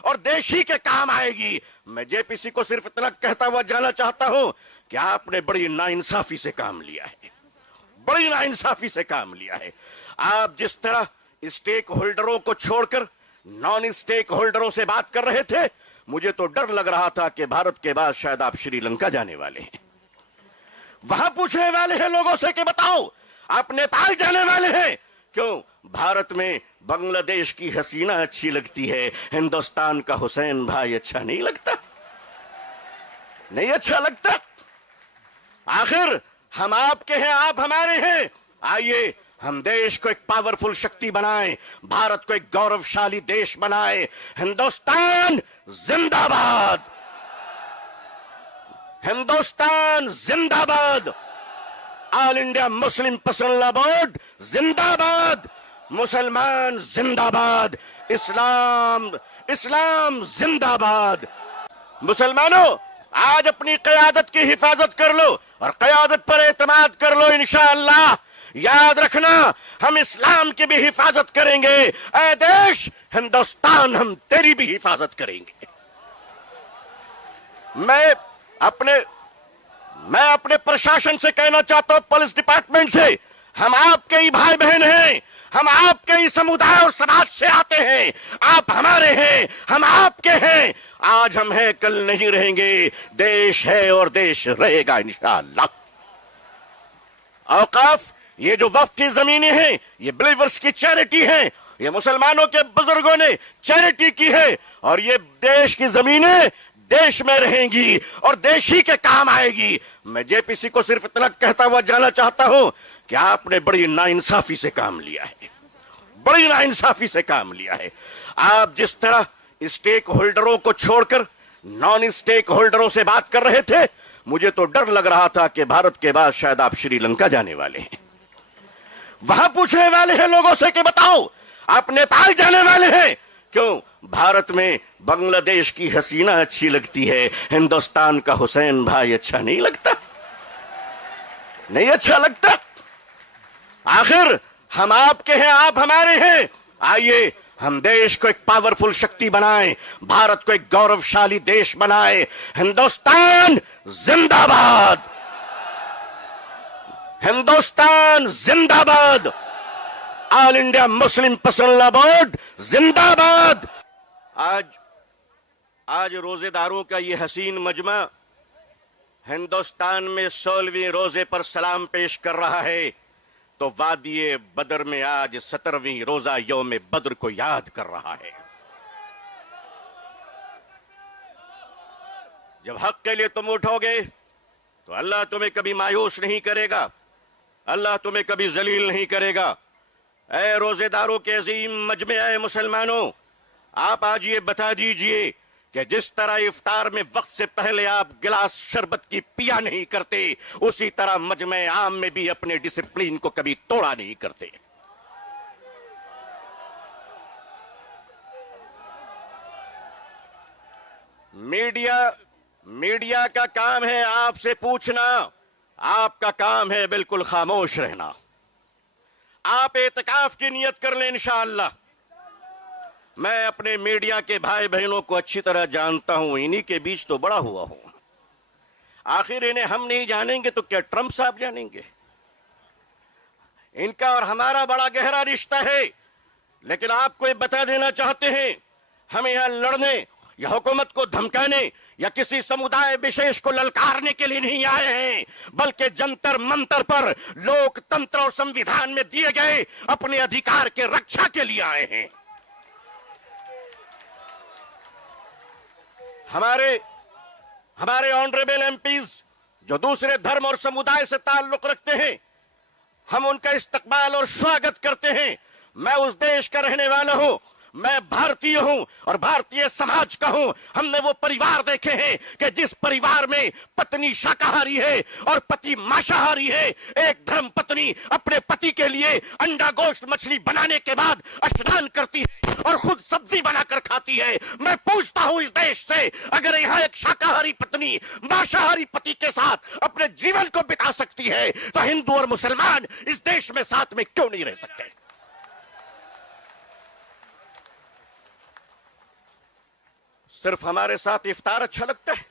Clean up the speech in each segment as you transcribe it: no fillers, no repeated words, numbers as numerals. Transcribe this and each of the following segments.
और देश ही के काम आएगी। मैं जेपीसी को सिर्फ इतना कहता हुआ जाना चाहता हूं कि आपने बड़ी नाइंसाफी से काम लिया है, बड़ी नाइंसाफी से काम लिया है। आप जिस तरह स्टेक होल्डरों को छोड़कर नॉन स्टेक होल्डरों से बात कर रहे थे, मुझे तो डर लग रहा था कि भारत के बाद शायद आप श्रीलंका जाने वाले हैं। वहां पूछने वाले हैं लोगों से कि बताओ आप नेपाल जाने वाले हैं क्यों? भारत में बांग्लादेश की हसीना अच्छी लगती है, हिंदुस्तान का हुसैन भाई अच्छा नहीं लगता? नहीं अच्छा लगता? आखिर हम आपके हैं, आप हमारे हैं। आइए हम देश को एक पावरफुल शक्ति बनाएं, भारत को एक गौरवशाली देश बनाएं। हिंदुस्तान जिंदाबाद, हिंदुस्तान जिंदाबाद, all India Muslim personal board जिंदाबाद, मुसलमान जिंदाबाद, इस्लाम इस्लाम जिंदाबाद। मुसलमानों, आज अपनी क़यादत की हिफाजत कर लो और क़यादत पर एतमाद कर लो। इंशाअल्लाह याद रखना, हम इस्लाम की भी हिफाजत करेंगे। ऐ देश हिंदुस्तान, हम तेरी भी हिफाजत करेंगे। मैं अपने प्रशासन से कहना चाहता हूं, पुलिस डिपार्टमेंट से, हम आपके ही भाई बहन हैं, हम आपके ही समुदाय और समाज से आते हैं। आप हमारे हैं, हम आपके हैं। आज हम हैं, कल नहीं रहेंगे। देश है और देश रहेगा इंशाअल्लाह। औकाफ, ये जो वक्फ की जमीनें हैं, ये बिलीवर्स की चैरिटी है, ये मुसलमानों के बुजुर्गों ने चैरिटी की है, और ये देश की जमीनें देश में रहेंगी और देश ही के काम आएगी। मैं जेपीसी को सिर्फ इतना कहता हुआ जाना चाहता हूं कि आपने बड़ी नाइंसाफी से काम लिया है, बड़ी नाइंसाफी से काम लिया है। आप जिस तरह स्टेक होल्डरों को छोड़कर नॉन स्टेक होल्डरों से बात कर रहे थे, मुझे तो डर लग रहा था कि भारत के बाद शायद आप श्रीलंका जाने वाले हैं। वहां पूछने वाले हैं लोगों से कि बताओ आप नेपाल जाने वाले हैं क्यों? भारत में बांग्लादेश की हसीना अच्छी लगती है, हिंदुस्तान का हुसैन भाई अच्छा नहीं लगता? नहीं अच्छा लगता? आखिर हम आपके हैं, आप हमारे हैं। आइए हम देश को एक पावरफुल शक्ति बनाएं, भारत को एक गौरवशाली देश बनाएं। हिंदुस्तान जिंदाबाद, हिंदुस्तान जिंदाबाद, all India Muslim personal board जिंदाबाद। आज रोजेदारों का ये हसीन मजमा हिंदुस्तान में 16वें रोजे पर सलाम पेश कर रहा है, तो वादिये बदर में आज 17वीं रोजा यौम बद्र को याद कर रहा है। जब हक के लिए तुम उठोगे तो अल्लाह तुम्हें कभी मायूस नहीं करेगा, अल्लाह तुम्हें कभी जलील नहीं करेगा। ऐ रोजेदारों के अजीम मजमे, ऐ मुसलमानों, आप आज ये बता दीजिए कि जिस तरह इफ्तार में वक्त से पहले आप गिलास शरबत की पिया नहीं करते, उसी तरह मजमे आम में भी अपने डिसिप्लिन को कभी तोड़ा नहीं करते। मीडिया का काम है आपसे पूछना, आपका काम है बिल्कुल खामोश रहना। आप एतकाफ की नियत कर लें इंशाअल्लाह। मैं अपने मीडिया के भाई बहनों को अच्छी तरह जानता हूं, इन्हीं के बीच तो बड़ा हुआ हूं। आखिर इन्हें हम नहीं जानेंगे तो क्या ट्रंप साहब जानेंगे? इनका और हमारा बड़ा गहरा रिश्ता है। लेकिन आपको ये बता देना चाहते हैं, हम यहां लड़ने या हुकूमत को धमकाने या किसी समुदाय विशेष को ललकारने के लिए नहीं आए हैं, बल्कि जंतर मंतर पर लोकतंत्र और संविधान में दिए गए अपने अधिकार के रक्षा के लिए आए हैं। हमारे ऑनरेबल एमपीज जो दूसरे धर्म और समुदाय से ताल्लुक रखते हैं, हम उनका इस्तकबाल और स्वागत करते हैं। मैं उस देश का रहने वाला हूं, मैं भारतीय हूं और भारतीय समाज का हूं। हमने वो परिवार देखे हैं कि जिस परिवार में पत्नी शाकाहारी है और पति मांसाहारी है। एक धर्म पत्नी अपने पति के लिए अंडा गोश्त मछली बनाने के बाद स्नान करती है और खुद सब्जी बनाकर खाती है। मैं पूछता हूं इस देश से, अगर यहां एक शाकाहारी पत्नी मांसाहारी पति के साथ अपने जीवन को बिता सकती है, तो हिंदू और मुसलमान इस देश में साथ में क्यों नहीं रह सकते? सिर्फ हमारे साथ इफ्तार अच्छा लगता है,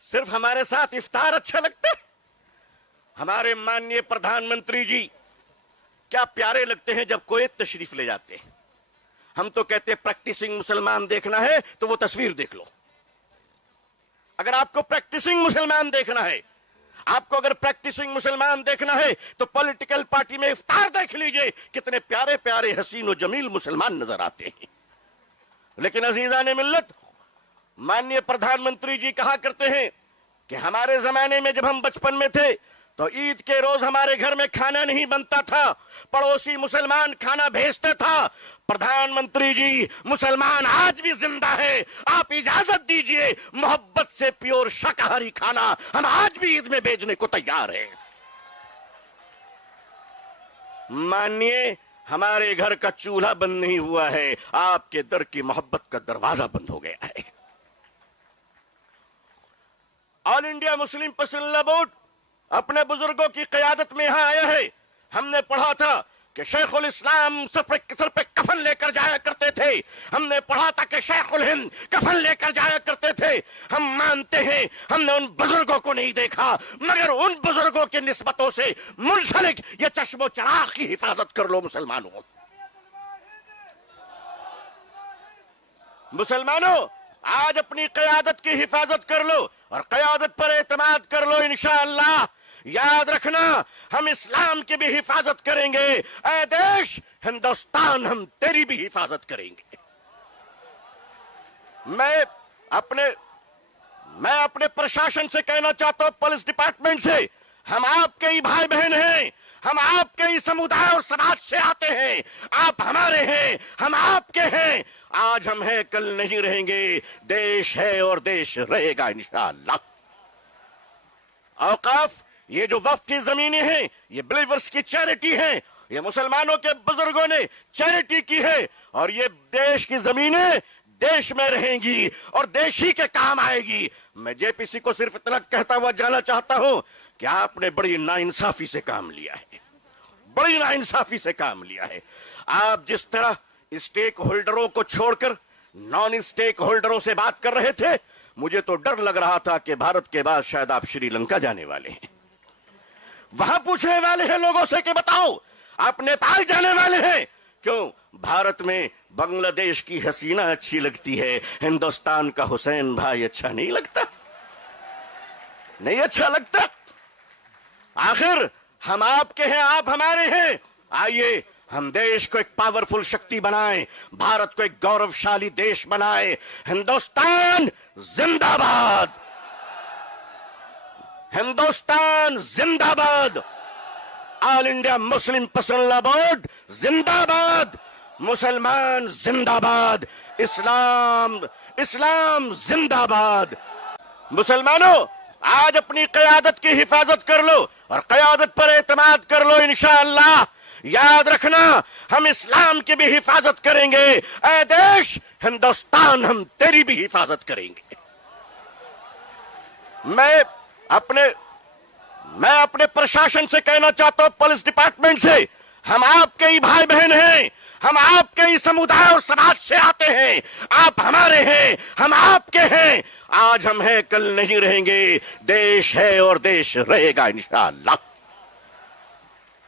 सिर्फ हमारे साथ इफ्तार अच्छा लगता है। हमारे माननीय प्रधानमंत्री जी क्या प्यारे लगते हैं जब कोई तशरीफ ले जाते हैं। हम तो कहते हैं प्रैक्टिसिंग मुसलमान देखना है तो वो तस्वीर देख लो। अगर आपको प्रैक्टिसिंग मुसलमान देखना है, आपको अगर प्रैक्टिसिंग मुसलमान देखना है तो पॉलिटिकल पार्टी में इफ्तार देख लीजिए, कितने प्यारे प्यारे हसीन और जमील मुसलमान नजर आते हैं। लेकिन अजीजान मिल्लत, माननीय प्रधानमंत्री जी कहा करते हैं कि हमारे जमाने में जब हम बचपन में थे तो ईद के रोज हमारे घर में खाना नहीं बनता था, पड़ोसी मुसलमान खाना भेजते था। प्रधानमंत्री जी, मुसलमान आज भी जिंदा है, आप इजाजत दीजिए, मोहब्बत से प्योर शाकाहारी खाना हम आज भी ईद में भेजने को तैयार हैं। मानिए, हमारे घर का चूल्हा बंद नहीं हुआ है, आपके दर की मोहब्बत का दरवाजा बंद हो गया है। ऑल इंडिया मुस्लिम पसंदीदा बोर्ड अपने बुजुर्गों की क़यादत में यहां आया है। हमने पढ़ा था कि शेखुल इस्लाम सर पे कफन लेकर जाया करते थे, हमने पढ़ा था कि शेखुल हिंद कफन लेकर जाया करते थे। हम मानते हैं हमने उन बुजुर्गों को नहीं देखा, मगर उन बुजुर्गों की निस्बतों से मुंसलिक ये चश्मो चराग की हिफाजत कर लो मुसलमानों। मुसलमानों, आज अपनी क़यादत की हिफाजत कर लो और क़यादत पर एतमाद कर लो। इंशाअल्लाह याद रखना, हम इस्लाम की भी हिफाजत करेंगे। ऐ देश हिंदुस्तान, हम तेरी भी हिफाजत करेंगे। मैं अपने प्रशासन से कहना चाहता हूं, पुलिस डिपार्टमेंट से, हम आपके ही भाई बहन हैं, हम आपके ही समुदाय और समाज से आते हैं। आप हमारे हैं, हम आपके हैं। आज हम हैं, कल नहीं रहेंगे। देश है और देश रहेगा इंशाअल्लाह। औकाफ, ये जो वक्फ की जमीनें हैं, ये बिलीवर्स की चैरिटी है, ये मुसलमानों के बुजुर्गों ने चैरिटी की है, और ये देश की जमीनें देश में रहेंगी और देश ही के काम आएगी। मैं जेपीसी को सिर्फ इतना कहता हुआ जाना चाहता हूं कि आपने बड़ी नाइंसाफी से काम लिया है, बड़ी नाइंसाफी से काम लिया है। आप जिस तरह स्टेक होल्डरों को छोड़कर नॉन स्टेक होल्डरों से बात कर रहे थे, मुझे तो डर लग रहा था कि भारत के बाद शायद आप श्रीलंका जाने वाले हैं। वहां पूछने वाले हैं लोगों से कि बताओ आप नेपाल जाने वाले हैं क्यों? भारत में बांग्लादेश की हसीना अच्छी लगती है, हिंदुस्तान का हुसैन भाई अच्छा नहीं लगता? नहीं अच्छा लगता? आखिर हम आपके हैं, आप हमारे हैं। आइए हम देश को एक पावरफुल शक्ति बनाएं, भारत को एक गौरवशाली देश बनाएं। हिंदुस्तान जिंदाबाद, हिंदुस्तान जिंदाबाद, ऑल इंडिया मुस्लिम पसंदीदा बोर्ड जिंदाबाद, मुसलमान जिंदाबाद, इस्लाम जिंदाबाद। मुसलमानों, आज अपनी क़यादत की हिफाजत कर लो और क़यादत पर एतमाद कर लो। इंशाअल्लाह याद रखना, हम इस्लाम की भी हिफाजत करेंगे। ऐ देश हिंदुस्तान, हम तेरी भी हिफाजत करेंगे। मैं अपने प्रशासन से कहना चाहता हूं, पुलिस डिपार्टमेंट से, हम आपके ही भाई बहन हैं, हम आपके ही समुदाय और समाज से आते हैं। आप हमारे हैं, हम आपके हैं। आज हम हैं, कल नहीं रहेंगे। देश है और देश रहेगा इंशाअल्लाह।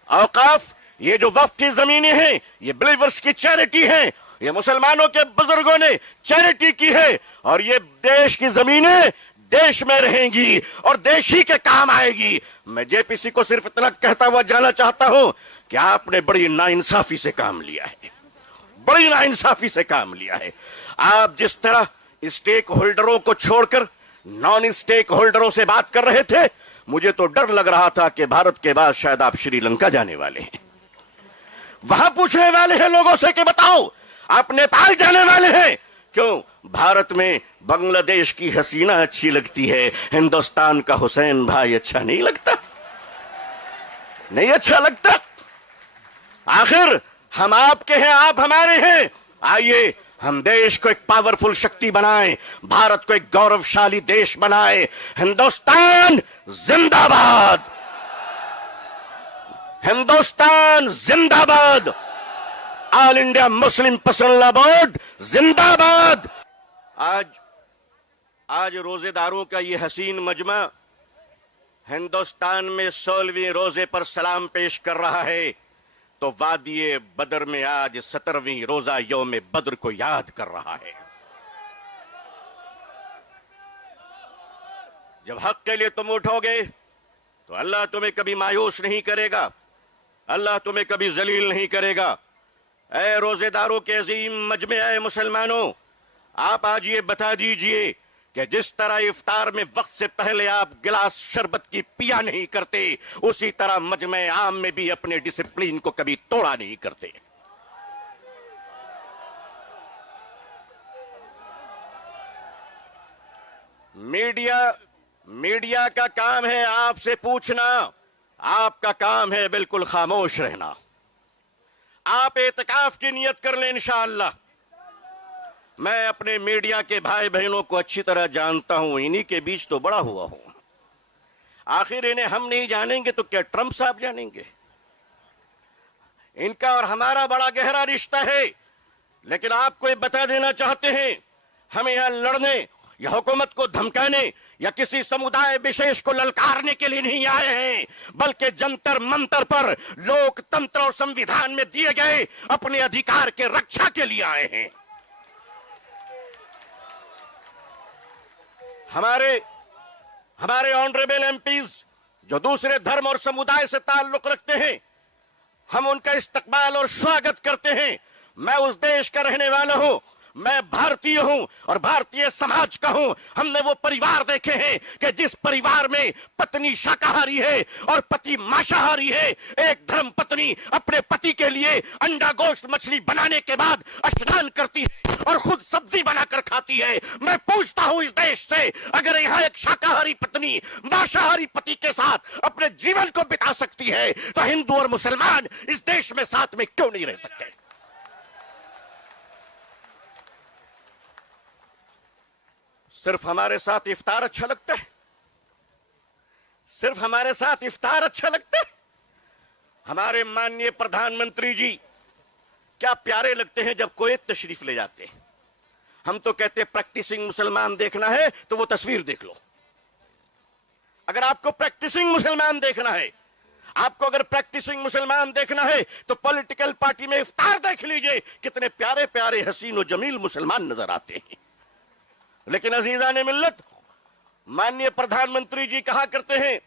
औकाफ, ये जो वक्फ की जमीनें हैं, ये बिलीवर्स की चैरिटी है, ये मुसलमानों के बुजुर्गों ने चैरिटी की है, और ये देश की जमीनें देश में रहेंगी और देश ही के काम आएगी। मैं जेपीसी को सिर्फ इतना कहता हुआ जाना चाहता हूं कि आपने बड़ी नाइंसाफी से काम लिया है, बड़ी नाइंसाफी से काम लिया है। आप जिस तरह स्टेक होल्डरों को छोड़कर नॉन स्टेक होल्डरों से बात कर रहे थे, मुझे तो डर लग रहा था कि भारत के बाद शायद आप श्रीलंका जाने वाले हैं। वहां पूछने वाले हैं लोगों से कि बताओ आप नेपाल जाने वाले हैं क्यों? भारत में बांग्लादेश की हसीना अच्छी लगती है, हिंदुस्तान का हुसैन भाई अच्छा नहीं लगता? नहीं अच्छा लगता? आखिर हम आपके हैं, आप हमारे हैं। आइए हम देश को एक पावरफुल शक्ति बनाएं, भारत को एक गौरवशाली देश बनाएं। हिंदुस्तान जिंदाबाद, हिंदुस्तान जिंदाबाद, ऑल इंडिया मुस्लिम पसंदीदा बोर्ड जिंदाबाद, आज आज रोजेदारों का ये हसीन मजमा हिंदुस्तान में 16वीं रोजे पर सलाम पेश कर रहा है, तो वादिये बदर में आज 17वीं रोजा यौम बद्र को याद कर रहा है। जब हक के लिए तुम उठोगे तो अल्लाह तुम्हें कभी मायूस नहीं करेगा, अल्लाह तुम्हें कभी जलील नहीं करेगा। ऐ रोजेदारों के अजीम मजमे, ऐ मुसलमानों, आप आज ये बता दीजिए कि जिस तरह इफ्तार में वक्त से पहले आप गिलास शरबत की पिया नहीं करते, उसी तरह मजमे आम में भी अपने डिसिप्लिन को कभी तोड़ा नहीं करते। मीडिया का काम है आपसे पूछना, आपका काम है बिल्कुल खामोश रहना। आप एतकाफ की नियत कर लें इंशाअल्लाह। मैं अपने मीडिया के भाई बहनों को अच्छी तरह जानता हूं, इन्हीं के बीच तो बड़ा हुआ हूं। आखिर इन्हें हम नहीं जानेंगे तो क्या ट्रंप साहब जानेंगे? इनका और हमारा बड़ा गहरा रिश्ता है। लेकिन आपको ये बता देना चाहते हैं, हमें यहां लड़ने या हुकूमत को धमकाने या किसी समुदाय विशेष को ललकारने के लिए नहीं आए हैं, बल्कि जंतर मंतर पर लोकतंत्र और संविधान में दिए गए अपने अधिकार के रक्षा के लिए आए हैं। हमारे ऑनरेबल एमपीज जो दूसरे धर्म और समुदाय से ताल्लुक रखते हैं, हम उनका इस्तकबाल और स्वागत करते हैं। मैं उस देश का रहने वाला हूं, मैं भारतीय हूं और भारतीय समाज का हूं। हमने वो परिवार देखे हैं कि जिस परिवार में पत्नी शाकाहारी है और पति मांसाहारी है, एक धर्म पत्नी अपने पति के लिए अंडा गोश्त मछली बनाने के बाद स्नान करती है और खुद सब्जी बनाकर खाती है। मैं पूछता हूं इस देश से, अगर यहां एक शाकाहारी पत्नी मांसाहारी पति के साथ अपने जीवन को बिता सकती है, तो हिंदू और मुसलमान इस देश में साथ में क्यों नहीं रह सकते? सिर्फ हमारे साथ इफ्तार अच्छा लगता है? सिर्फ हमारे साथ इफ्तार अच्छा लगता है? हमारे माननीय प्रधानमंत्री जी क्या प्यारे लगते हैं जब कोई तशरीफ ले जाते हैं। हम तो कहते हैं प्रैक्टिसिंग मुसलमान देखना है तो वो तस्वीर देख लो। अगर आपको प्रैक्टिसिंग मुसलमान देखना है, आपको अगर प्रैक्टिसिंग मुसलमान देखना है तो पॉलिटिकल पार्टी में इफ्तार देख लीजिए, कितने प्यारे प्यारे हसीन और जमील मुसलमान नजर आते हैं। लेकिन अजीजान मिल्लत, माननीय प्रधानमंत्री जी कहा करते हैं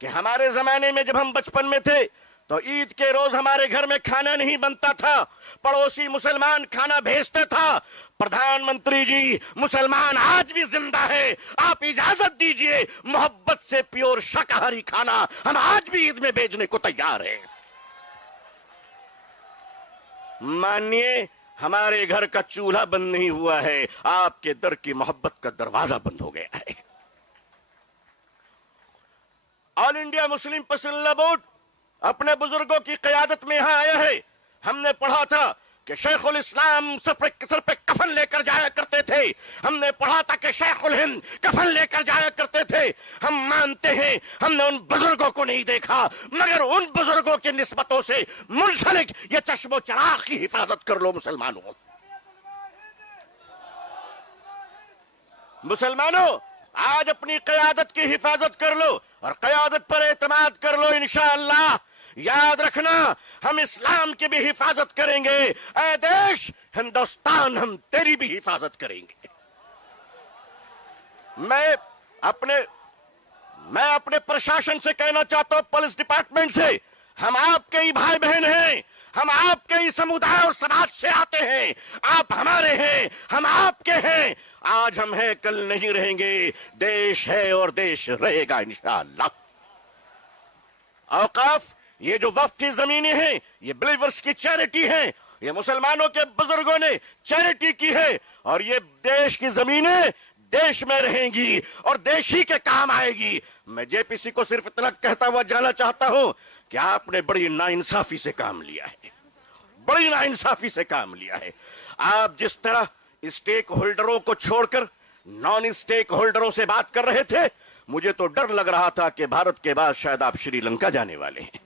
कि हमारे जमाने में जब हम बचपन में थे तो ईद के रोज हमारे घर में खाना नहीं बनता था, पड़ोसी मुसलमान खाना भेजते था। प्रधानमंत्री जी, मुसलमान आज भी जिंदा है। आप इजाजत दीजिए, मोहब्बत से प्योर शाकाहारी खाना हम आज भी ईद में भेजने को तैयार हैं। मानिए, हमारे घर का चूल्हा बंद नहीं हुआ है, आपके दर की मोहब्बत का दरवाजा बंद हो गया है। ऑल इंडिया मुस्लिम पसंदीदा बोर्ड अपने बुजुर्गों की क़यादत में यहां आया है। हमने पढ़ा था कि शेखुल इस्लाम सर पे कफन लेकर जाया करते थे। हमने पढ़ा था कि शेखुल हिंद कफन लेकर जाया करते थे। हम मानते हैं हमने उन बुजुर्गों को नहीं देखा, मगर उन बुजुर्गों की निस्बतों से मुंसलिक ये चश्मो चराग की हिफाजत कर लो मुसलमानों। मुसलमानों, आज अपनी क़यादत की हिफाजत कर लो और क़यादत पर एतमाद कर लो। इंशाअल्लाह याद रखना, हम इस्लाम की भी हिफाजत करेंगे। ऐ देश हिंदुस्तान, हम तेरी भी हिफाजत करेंगे। मैं अपने प्रशासन से कहना चाहता हूं, पुलिस डिपार्टमेंट से, हम आपके ही भाई बहन हैं, हम आपके ही समुदाय और समाज से आते हैं। आप हमारे हैं, हम आपके हैं। आज हम हैं, कल नहीं रहेंगे। देश है और देश रहेगा इंशाअल्लाह। औकाफ, ये जो वक्फ की जमीनें हैं, ये बिलीवर्स की चैरिटी हैं। ये मुसलमानों के बुजुर्गों ने चैरिटी की है और ये देश की जमीनें देश में रहेंगी और देश ही के काम आएगी। मैं जेपीसी को सिर्फ इतना कहता हुआ जाना चाहता हूं कि आपने बड़ी नाइंसाफी से काम लिया है, बड़ी नाइंसाफी से काम लिया है। आप जिस तरह स्टेक होल्डरों को छोड़कर नॉन स्टेक होल्डरों से बात कर रहे थे, मुझे तो डर लग रहा था कि भारत के बाद शायद आप श्रीलंका जाने वाले हैं।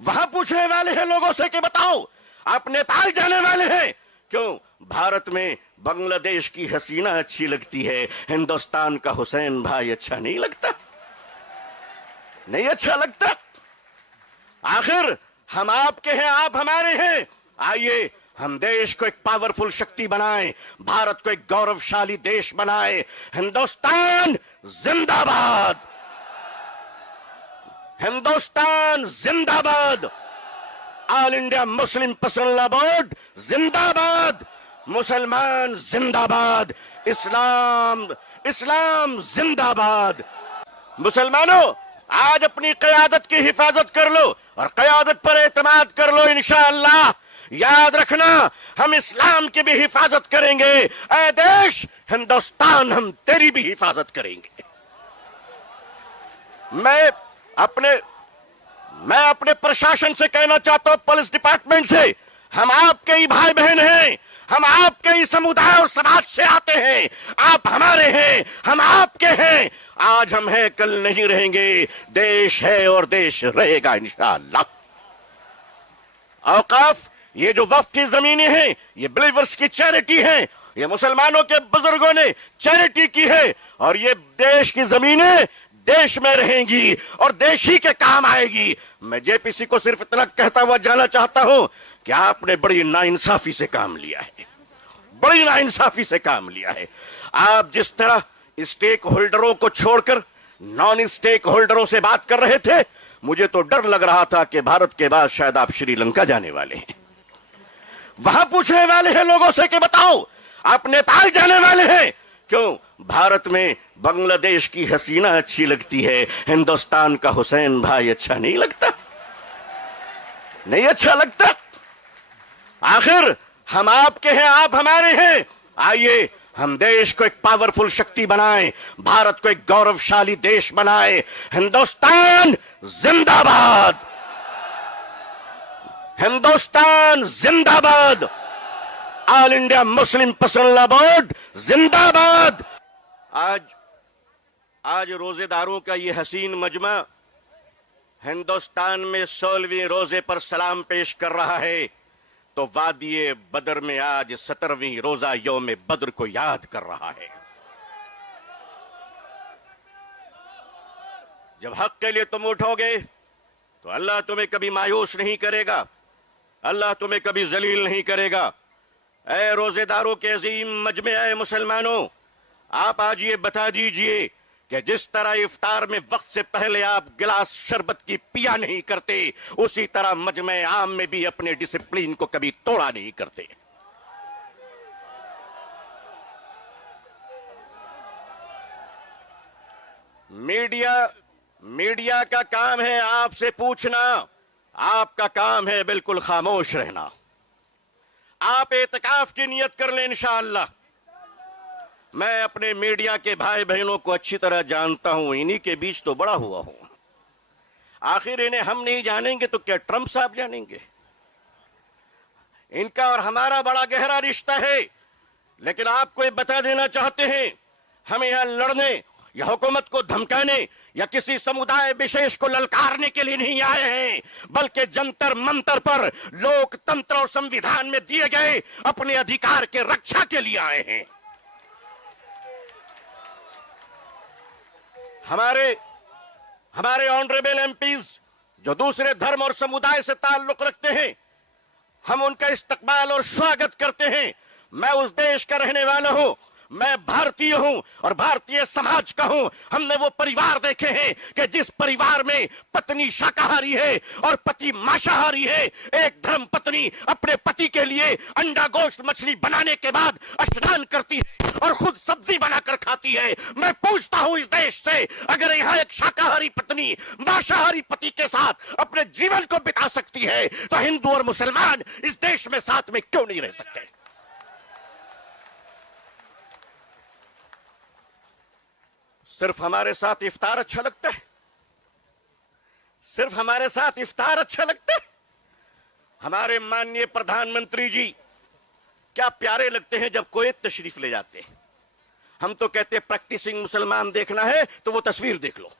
वहां पूछने वाले हैं लोगों से कि बताओ, आप नेपाल जाने वाले हैं क्यों भारत में बांग्लादेश की हसीना अच्छी लगती है, हिंदुस्तान का हुसैन भाई अच्छा नहीं लगता? नहीं अच्छा लगता? आखिर हम आपके हैं, आप हमारे हैं। आइए हम देश को एक पावरफुल शक्ति बनाएं, भारत को एक गौरवशाली देश बनाएं। हिंदुस्तान जिंदाबाद, हिंदुस्तान जिंदाबाद, all India Muslim personal law board जिंदाबाद, मुसलमान जिंदाबाद, इस्लाम इस्लाम जिंदाबाद। मुसलमानों, आज अपनी क़यादत की हिफाजत कर लो और क़यादत पर एतमाद कर लो। इंशाअल्लाह याद रखना, हम इस्लाम की भी हिफाजत करेंगे। ऐ देश हिंदुस्तान, हम तेरी भी हिफाजत करेंगे। मैं अपने प्रशासन से कहना चाहता हूं, पुलिस डिपार्टमेंट से, हम आपके ही भाई बहन हैं, हम आपके ही समुदाय और समाज से आते हैं। आप हमारे हैं, हम आपके हैं। आज हम हैं, कल नहीं रहेंगे। देश है और देश रहेगा इंशाअल्लाह। औकाफ, ये जो वक्फ की जमीनें हैं, ये बिलीवर्स की चैरिटी हैं। ये मुसलमानों के बुजुर्गों ने चैरिटी की है और ये देश की जमीनें देश में रहेंगी और देश ही के काम आएगी। मैं जेपीसी को सिर्फ इतना कहता हुआ जाना चाहता हूं कि आपने बड़ी नाइंसाफी से काम लिया है, बड़ी नाइंसाफी से काम लिया है। आप जिस तरह स्टेक होल्डरों को छोड़कर नॉन स्टेक होल्डरों से बात कर रहे थे, मुझे तो डर लग रहा था कि भारत के बाद शायद आप श्रीलंका जाने वाले हैं। वहां पूछने वाले हैं लोगों से कि बताओ आप नेपाल जाने वाले हैं? क्यों भारत में बांग्लादेश की हसीना अच्छी लगती है, हिंदुस्तान का हुसैन भाई अच्छा नहीं लगता? नहीं अच्छा लगता? आखिर हम आपके हैं, आप हमारे हैं। आइए हम देश को एक पावरफुल शक्ति बनाएं, भारत को एक गौरवशाली देश बनाएं। हिंदुस्तान जिंदाबाद, हिंदुस्तान जिंदाबाद, all India Muslim personal law board जिंदाबाद। आज रोजेदारों का ये हसीन मजमा हिंदुस्तान में 16वीं रोजे पर सलाम पेश कर रहा है, तो वादिये बदर में आज 17वीं रोजा यौम बद्र को याद कर रहा है। जब हक के लिए तुम उठोगे तो अल्लाह तुम्हें कभी मायूस नहीं करेगा, अल्लाह तुम्हें कभी जलील नहीं करेगा। ऐ रोजेदारों के अजीम मजमे, ऐ मुसलमानों, आप आज ये बता दीजिए कि जिस तरह इफ्तार में वक्त से पहले आप गिलास शरबत की पिया नहीं करते, उसी तरह मजमे आम में भी अपने डिसिप्लिन को कभी तोड़ा नहीं करते। मीडिया का काम है आपसे पूछना, आपका काम है बिल्कुल खामोश रहना। आप एतकाफ की नियत कर लें इंशाअल्लाह। मैं अपने मीडिया के भाई बहनों को अच्छी तरह जानता हूं, इन्हीं के बीच तो बड़ा हुआ हूं। आखिर इन्हें हम नहीं जानेंगे तो क्या ट्रंप साहब जानेंगे? इनका और हमारा बड़ा गहरा रिश्ता है। लेकिन आपको ये बता देना चाहते हैं, हम यहां लड़ने या हुकूमत को धमकाने या किसी समुदाय विशेष को ललकारने के लिए नहीं आए हैं, बल्कि जंतर मंतर पर लोकतंत्र और संविधान में दिए गए अपने अधिकार के रक्षा के लिए आए हैं। हमारे ऑनरेबल एमपीज जो दूसरे धर्म और समुदाय से ताल्लुक रखते हैं, हम उनका इस्तकबाल और स्वागत करते हैं। मैं उस देश का रहने वाला हूं, मैं भारतीय हूं और भारतीय समाज का हूं। हमने वो परिवार देखे हैं कि जिस परिवार में पत्नी शाकाहारी है और पति मांसाहारी है। एक धर्म पत्नी अपने पति के लिए अंडा गोश्त मछली बनाने के बाद स्नान करती है और खुद सब्जी बनाकर खाती है। मैं पूछता हूं इस देश से, अगर यहां एक शाकाहारी पत्नी मांसाहारी पति के साथ अपने जीवन को बिता सकती है, तो हिंदू और मुसलमान इस देश में साथ में क्यों नहीं रह सकते? सिर्फ हमारे साथ इफ्तार अच्छा लगता है? सिर्फ हमारे साथ इफ्तार अच्छा लगता है? हमारे माननीय प्रधानमंत्री जी क्या प्यारे लगते हैं जब कोई तशरीफ ले जाते हैं। हम तो कहते हैं प्रैक्टिसिंग मुसलमान देखना है तो वो तस्वीर देख लो।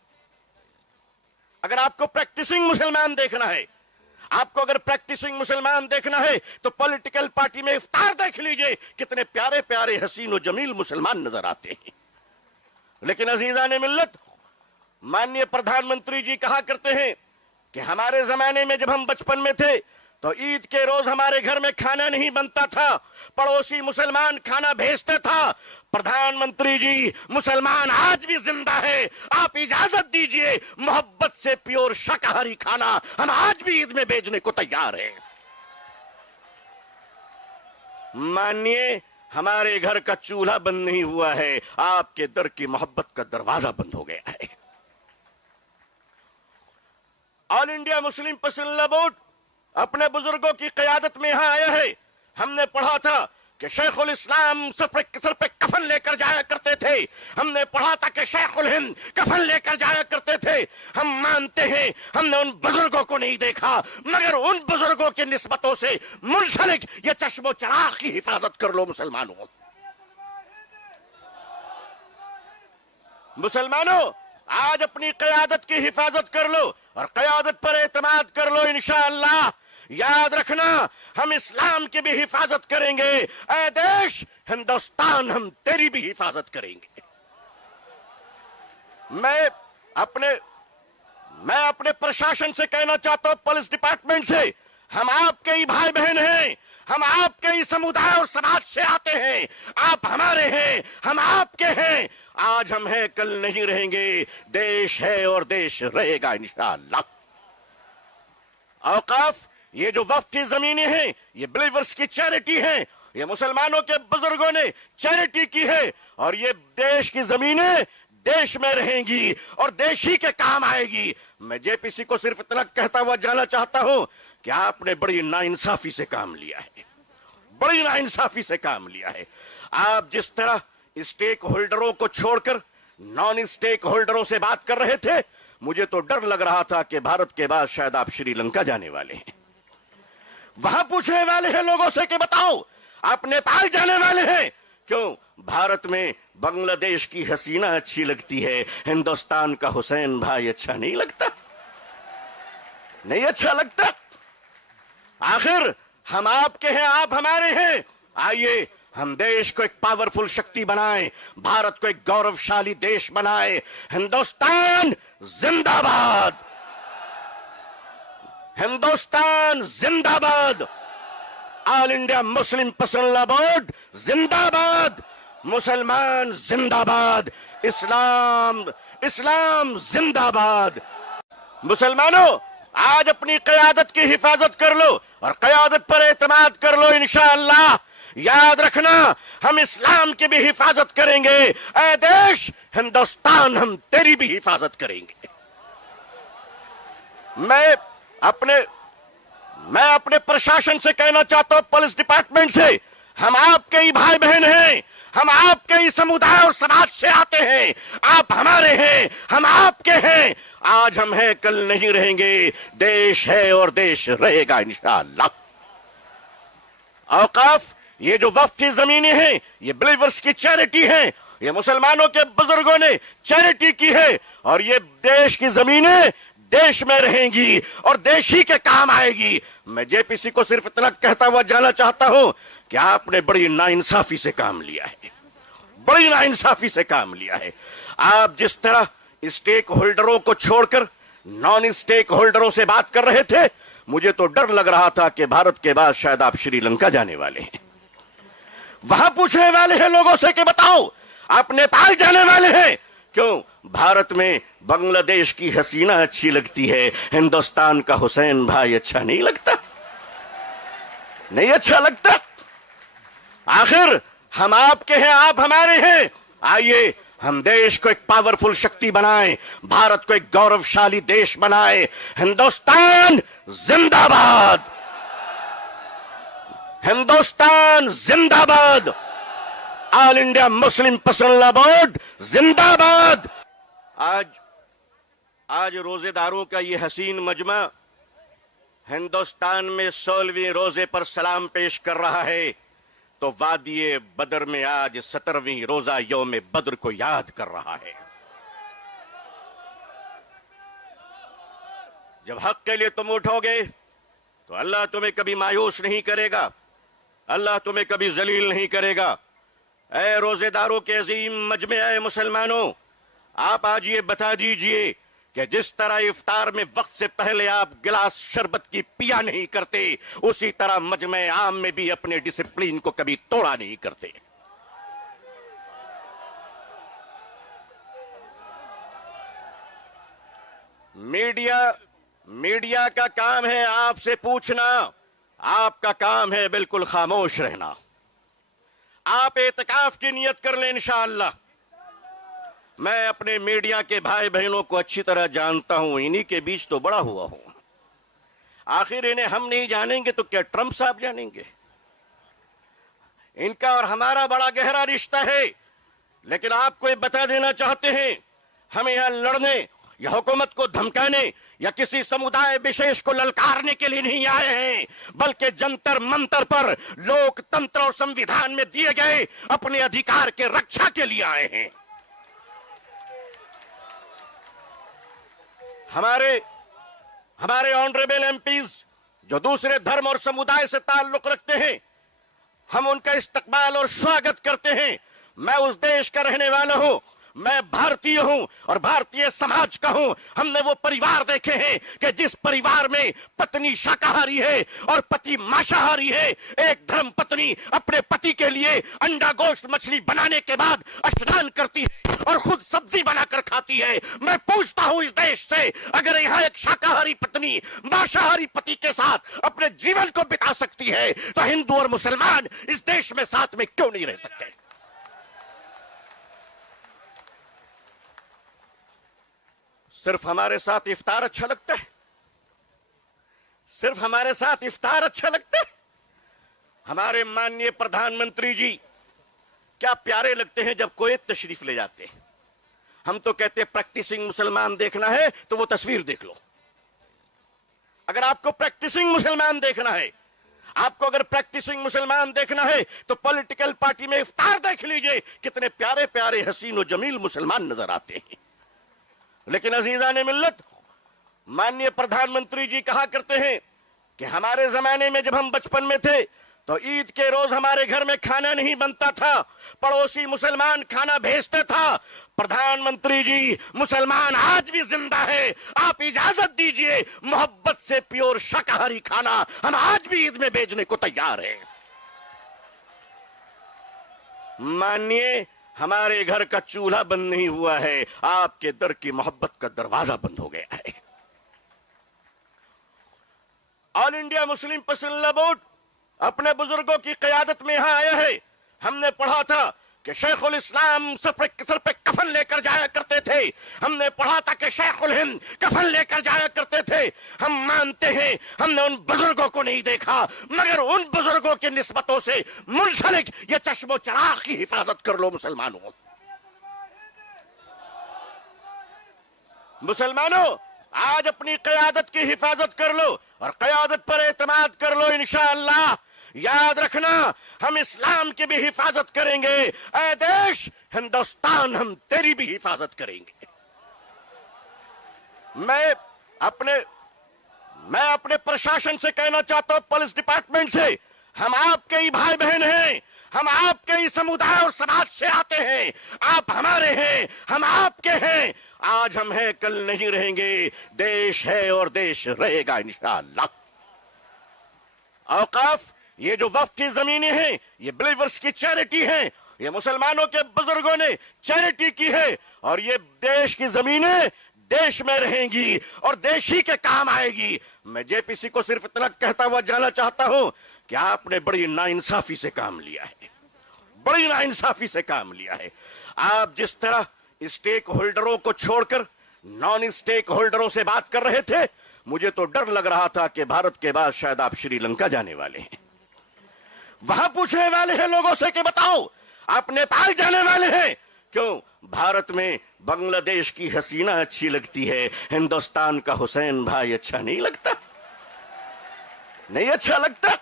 अगर आपको प्रैक्टिसिंग मुसलमान देखना है, आपको अगर प्रैक्टिसिंग मुसलमान देखना है तो पॉलिटिकल पार्टी में इफ्तार देख लीजिए, कितने प्यारे प्यारे हसीन और जमील मुसलमान नजर आते हैं। लेकिन अजीजान मिल्लत, माननीय प्रधानमंत्री जी कहा करते हैं कि हमारे जमाने में जब हम बचपन में थे तो ईद के रोज हमारे घर में खाना नहीं बनता था, पड़ोसी मुसलमान खाना भेजता था। प्रधानमंत्री जी, मुसलमान आज भी जिंदा है, आप इजाजत दीजिए, मोहब्बत से प्योर शाकाहारी खाना हम आज भी ईद में भेजने को तैयार हैं। मानिए, हमारे घर का चूल्हा बंद नहीं हुआ है, आपके दर की मोहब्बत का दरवाजा बंद हो गया है। ऑल इंडिया मुस्लिम पसंदीदा बोर्ड अपने बुजुर्गों की क़यादत में यहां आया है। हमने पढ़ा था कि शेखुल इस्लाम सर पे कफन लेकर जाया करते थे, हमने पढ़ा था कि शेखुल हिंद कफन लेकर जाया करते थे। हम मानते हैं हमने उन बुजुर्गों को नहीं देखा, मगर उन बुजुर्गों की निस्बतों से मुंसलिक ये चश्मो चराग की हिफाजत कर लो मुसलमानों। मुसलमानों, आज अपनी क़यादत की हिफाजत कर लो और क़यादत पर एतमाद कर लो। इंशाअल्लाह याद रखना, हम इस्लाम की भी हिफाजत करेंगे। ऐ देश हिंदुस्तान, हम तेरी भी हिफाजत करेंगे। मैं अपने प्रशासन से कहना चाहता हूं, पुलिस डिपार्टमेंट से, हम आपके ही भाई बहन हैं, हम आपके ही समुदाय और समाज से आते हैं। आप हमारे हैं, हम आपके हैं। आज हम हैं, कल नहीं रहेंगे। देश है और देश रहेगा इंशाअल्लाह। औकाफ, ये जो वक्फ की जमीनें हैं, ये बिलीवर्स की चैरिटी है, ये मुसलमानों के बुजुर्गों ने चैरिटी की है, और ये देश की जमीनें देश में रहेंगी और देश ही के काम आएगी। मैं जेपीसी को सिर्फ इतना कहता हुआ जाना चाहता हूं कि आपने बड़ी नाइंसाफी से काम लिया है, बड़ी नाइंसाफी से काम लिया है। आप जिस तरह स्टेक होल्डरों को छोड़कर नॉन स्टेक होल्डरों से बात कर रहे थे, मुझे तो डर लग रहा था कि भारत के बाद शायद आप श्रीलंका जाने वाले हैं। वहां पूछने वाले हैं लोगों से कि बताओ आप नेपाल जाने वाले हैं क्यों? भारत में बांग्लादेश की हसीना अच्छी लगती है, हिंदुस्तान का हुसैन भाई अच्छा नहीं लगता? नहीं अच्छा लगता? आखिर हम आपके हैं, आप हमारे हैं। आइए हम देश को एक पावरफुल शक्ति बनाएं, भारत को एक गौरवशाली देश बनाएं। हिंदुस्तान जिंदाबाद, हिंदुस्तान जिंदाबाद, ऑल इंडिया मुस्लिम पसंदीदा बोर्ड जिंदाबाद, मुसलमान जिंदाबाद, इस्लाम इस्लाम जिंदाबाद। मुसलमानों, आज अपनी क़यादत की हिफाजत कर लो और क़यादत पर एतमाद कर लो। इंशाअल्लाह याद रखना, हम इस्लाम की भी हिफाजत करेंगे। ऐ देश हिंदुस्तान, हम तेरी भी हिफाजत करेंगे। मैं अपने प्रशासन से कहना चाहता हूं, पुलिस डिपार्टमेंट से, हम आपके ही भाई बहन हैं, हम आपके ही समुदाय और समाज से आते हैं। आप हमारे हैं, हम आपके हैं। आज हम हैं, कल नहीं रहेंगे। देश है और देश रहेगा इंशाअल्लाह। औकाफ, ये जो वक्फ की जमीनें हैं, ये बिलीवर्स की चैरिटी है, ये मुसलमानों के बुजुर्गों ने चैरिटी की है, और ये देश की जमीनें देश में रहेंगी और देश ही के काम आएगी। मैं जेपीसी को सिर्फ इतना कहता हुआ जाना चाहता हूं कि आपने बड़ी नाइंसाफी से काम लिया है, बड़ी नाइंसाफी से काम लिया है। आप जिस तरह स्टेक होल्डरों को छोड़कर नॉन स्टेक होल्डरों से बात कर रहे थे, मुझे तो डर लग रहा था कि भारत के बाद शायद आप श्रीलंका जाने वाले हैं। वहां पूछने वाले हैं लोगों से कि बताओ आप नेपाल जाने वाले हैं क्यों? भारत में बांग्लादेश की हसीना अच्छी लगती है, हिंदुस्तान का हुसैन भाई अच्छा नहीं लगता? नहीं अच्छा लगता? आखिर हम आपके हैं, आप हमारे हैं। आइए हम देश को एक पावरफुल शक्ति बनाएं, भारत को एक गौरवशाली देश बनाएं। हिंदुस्तान जिंदाबाद, हिंदुस्तान जिंदाबाद, ऑल इंडिया मुस्लिम पसंदीदा बोर्ड जिंदाबाद। आज रोजेदारों का ये हसीन मजमा हिंदुस्तान में 16वें रोजे पर सलाम पेश कर रहा है, तो वादिये बदर में आज 17वीं रोजा यौम बद्र को याद कर रहा है। जब हक के लिए तुम उठोगे तो अल्लाह तुम्हें कभी मायूस नहीं करेगा, अल्लाह तुम्हें कभी जलील नहीं करेगा। ऐ रोजेदारों के अजीम मजमे, ऐ मुसलमानों, आप आज ये बता दीजिए कि जिस तरह इफ्तार में वक्त से पहले आप गिलास शरबत की पिया नहीं करते, उसी तरह मजमे आम में भी अपने डिसिप्लिन को कभी तोड़ा नहीं करते। मीडिया का काम है आपसे पूछना, आपका काम है बिल्कुल खामोश रहना। आप एतकाफ की नियत कर लें इंशाअल्लाह। मैं अपने मीडिया के भाई बहनों को अच्छी तरह जानता हूं, इन्हीं के बीच तो बड़ा हुआ हूं। आखिर इन्हें हम नहीं जानेंगे तो क्या ट्रंप साहब जानेंगे? इनका और हमारा बड़ा गहरा रिश्ता है। लेकिन आपको ये बता देना चाहते हैं, हम यहां लड़ने या हुकूमत को धमकाने या किसी समुदाय विशेष को ललकारने के लिए नहीं आए हैं, बल्कि जंतर मंतर पर लोकतंत्र और संविधान में दिए गए अपने अधिकार के रक्षा के लिए आए हैं। हमारे ऑनरेबल एमपीज जो दूसरे धर्म और समुदाय से ताल्लुक रखते हैं, हम उनका इस्तकबाल और स्वागत करते हैं। मैं उस देश का रहने वाला हूं, मैं भारतीय हूं और भारतीय समाज का हूं। हमने वो परिवार देखे हैं कि जिस परिवार में पत्नी शाकाहारी है और पति मांसाहारी है। एक धर्म पत्नी अपने पति के लिए अंडा गोश्त मछली बनाने के बाद स्नान करती है और खुद सब्जी बनाकर खाती है। मैं पूछता हूं इस देश से, अगर यहां एक शाकाहारी पत्नी मांसाहारी पति के साथ अपने जीवन को बिता सकती है, तो हिंदू और मुसलमान इस देश में साथ में क्यों नहीं रह सकते? सिर्फ हमारे साथ इफ्तार अच्छा लगता है? सिर्फ हमारे साथ इफ्तार अच्छा लगता है? हमारे माननीय प्रधानमंत्री जी क्या प्यारे लगते हैं जब कोई तशरीफ ले जाते हैं। हम तो कहते हैं प्रैक्टिसिंग मुसलमान देखना है तो वो तस्वीर देख लो। अगर आपको प्रैक्टिसिंग मुसलमान देखना है, आपको अगर प्रैक्टिसिंग मुसलमान देखना है तो पॉलिटिकल पार्टी में इफ्तार देख लीजिए, कितने प्यारे प्यारे हसीन और जमील मुसलमान नजर आते हैं। लेकिन अजीजान मिल्लत, माननीय प्रधानमंत्री जी कहा करते हैं कि हमारे जमाने में जब हम बचपन में थे तो ईद के रोज हमारे घर में खाना नहीं बनता था, पड़ोसी मुसलमान खाना भेजते था। प्रधानमंत्री जी, मुसलमान आज भी जिंदा है। आप इजाजत दीजिए, मोहब्बत से प्योर शाकाहारी खाना हम आज भी ईद में भेजने को तैयार हैं। मानिए, हमारे घर का चूल्हा बंद नहीं हुआ है, आपके दर की मोहब्बत का दरवाजा बंद हो गया है। All India Muslim personal board अपने बुजुर्गों की क़यादत में यहां आया है। हमने पढ़ा था कि शेखुल इस्लाम सर पे कफन लेकर जाया करते थे। हमने पढ़ा था कि शेखुल हिंद कफन लेकर जाया करते थे। हम मानते हैं हमने उन बुजुर्गों को नहीं देखा, मगर उन बुजुर्गों की निस्बतों से मुंसलिक ये चश्मो चराग की हिफाजत कर लो मुसलमानों। मुसलमानों, आज अपनी क़यादत की हिफाजत कर लो और क़यादत पर एतमाद कर लो। इंशाअल्लाह याद रखना, हम इस्लाम की भी हिफाजत करेंगे। ऐ देश हिंदुस्तान, हम तेरी भी हिफाजत करेंगे। मैं अपने प्रशासन से कहना चाहता हूं, पुलिस डिपार्टमेंट से, हम आपके ही भाई बहन हैं, हम आपके ही समुदाय और समाज से आते हैं। आप हमारे हैं, हम आपके हैं। आज हम हैं, कल नहीं रहेंगे। देश है और देश रहेगा इंशाअल्लाह। औकाफ, ये जो वक्फ की जमीनें हैं, ये बिलीवर्स की चैरिटी हैं। ये मुसलमानों के बुजुर्गों ने चैरिटी की है और ये देश की जमीनें देश में रहेंगी और देश ही के काम आएगी। मैं जेपीसी को सिर्फ इतना कहता हुआ जाना चाहता हूं कि आपने बड़ी नाइंसाफी से काम लिया है, बड़ी नाइंसाफी से काम लिया है। आप जिस तरह स्टेक होल्डरों को छोड़कर नॉन स्टेक होल्डरों से बात कर रहे थे, मुझे तो डर लग रहा था कि भारत के बाद शायद आप श्रीलंका जाने वाले हैं। वहां पूछने वाले हैं लोगों से कि बताओ आप नेपाल जाने वाले हैं क्यों? भारत में बांग्लादेश की हसीना अच्छी लगती है, हिंदुस्तान का हुसैन भाई अच्छा नहीं लगता? नहीं अच्छा लगता?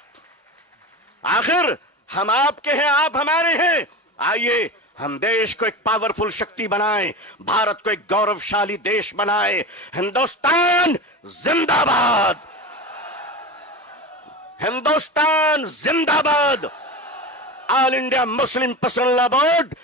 आखिर हम आपके हैं, आप हमारे हैं। आइए हम देश को एक पावरफुल शक्ति बनाएं, भारत को एक गौरवशाली देश बनाएं। हिंदुस्तान जिंदाबाद, हिंदुस्तान जिंदाबाद। All India Muslim personal law board